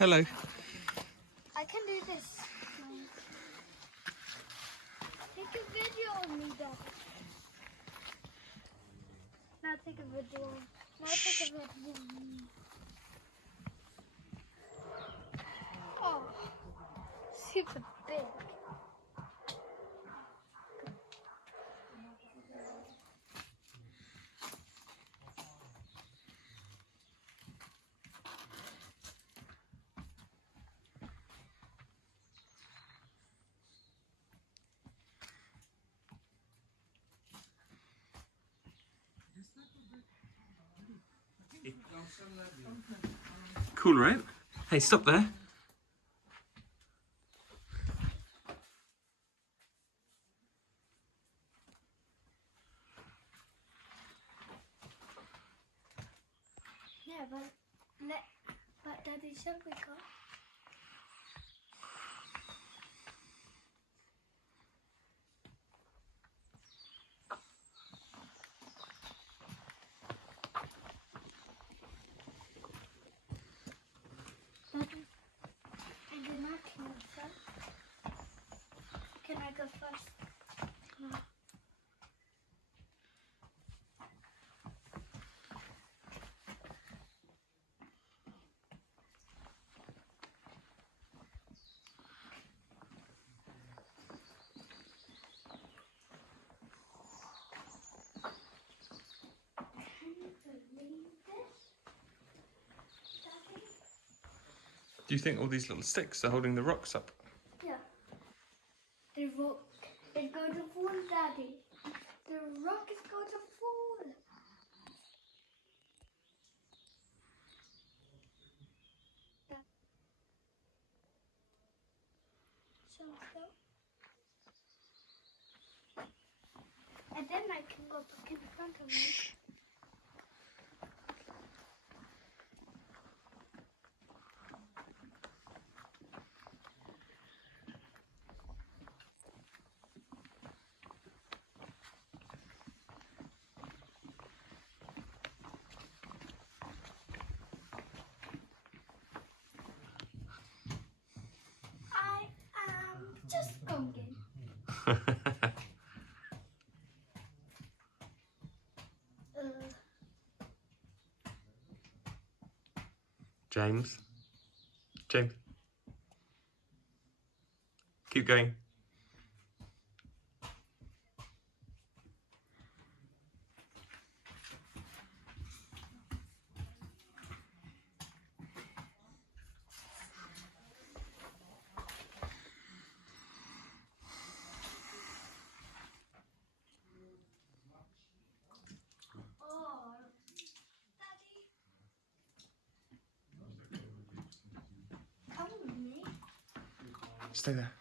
Hello. I can do this. Take a video of me, Dad. Now take a video. Now take a video of me. Oh, super big. Cool, right? Hey, stop there. Yeah, but Daddy, shall we go? Daddy, I did not kill myself. Can I go first? No. Can you believe this? Daddy? Do you think all these little sticks are holding the rocks up? Yeah. The rock is going to fall, Daddy. The rock is going to fall. So. And then I can go back in front of me. I am just going. James. James. Keep going. Oh, Daddy. Come with me. Stay there.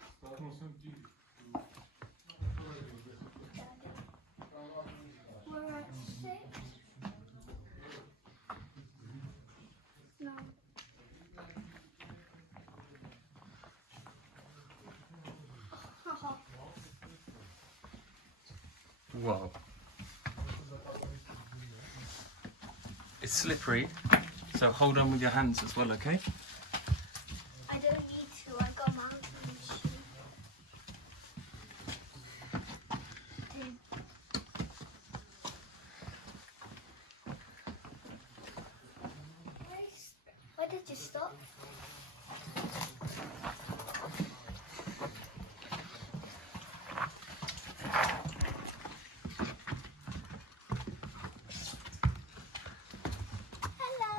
Daddy. We're at 6. No. Whoa. It's slippery, so hold on with your hands as well, okay? I don't need to. I got my own machine. Why did you stop? Hello.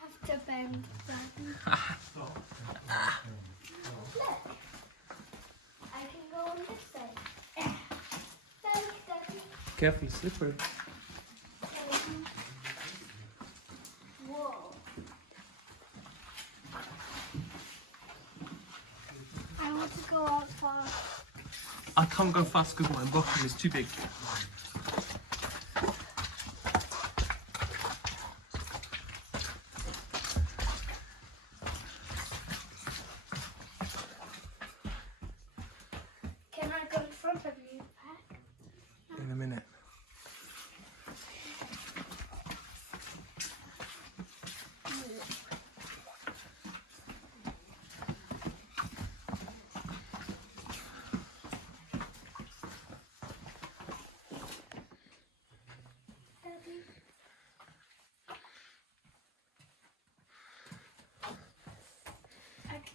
Have to bend, Daddy. Look. I can go on this side. Thanks, Daddy. Careful, it's slippery. Whoa. I want to go out fast. I can't go fast because my bottom is too big.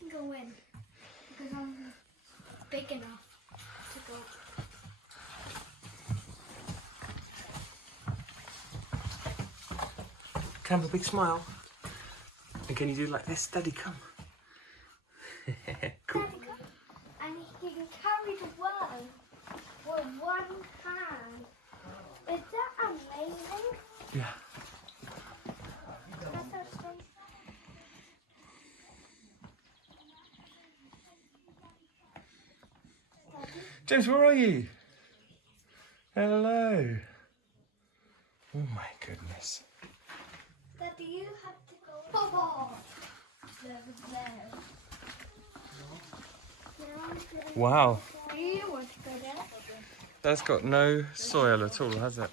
can go in because I'm big enough to go. Can have a big smile. And can you do like this? Daddy, come. Cool. Daddy, come. And he can carry the world with one hand. Is that amazing? Yeah. That's so strange. James, where are you? Hello. Oh my goodness. Daddy, you have to go. Oh, there. Wow. Do you want to go there? That's got no soil at all, has it?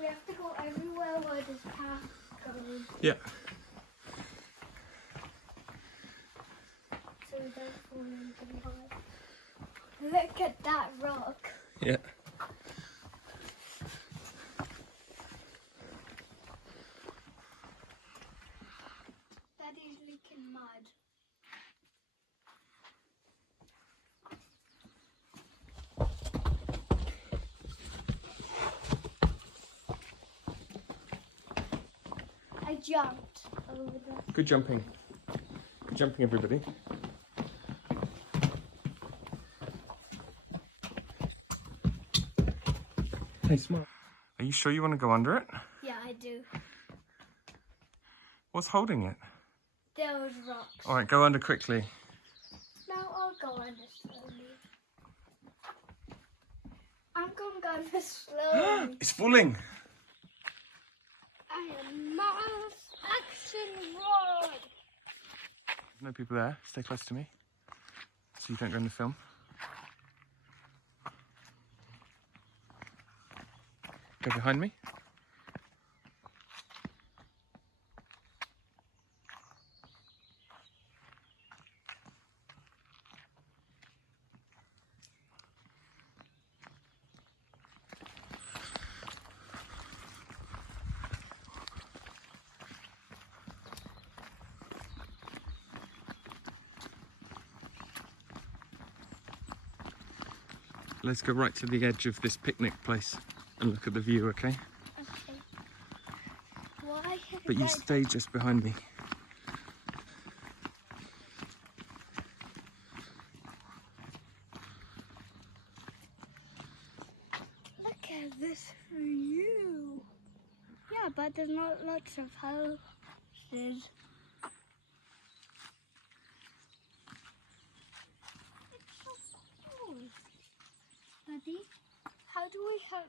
We have to go everywhere where this path goes, Yeah. so we don't fall into the hole. Look at that rock. Yeah. Daddy's leaking mud. I jumped over there. Good jumping. Good jumping, everybody. Hey, smile. Are you sure you want to go under it? Yeah, I do. What's holding it? Those rocks. All right, go under quickly. No, I'll go under slowly. I'm going to go under slowly. It's falling. I am mass action rod. No people there. Stay close to me so you don't go in the film. Go behind me. Let's go right to the edge of this picnic place and look at the view, okay? Okay. Why? But you stay just behind me. Look at this view. Yeah, but there's not lots of houses. It's so cool. Daddy, how do we help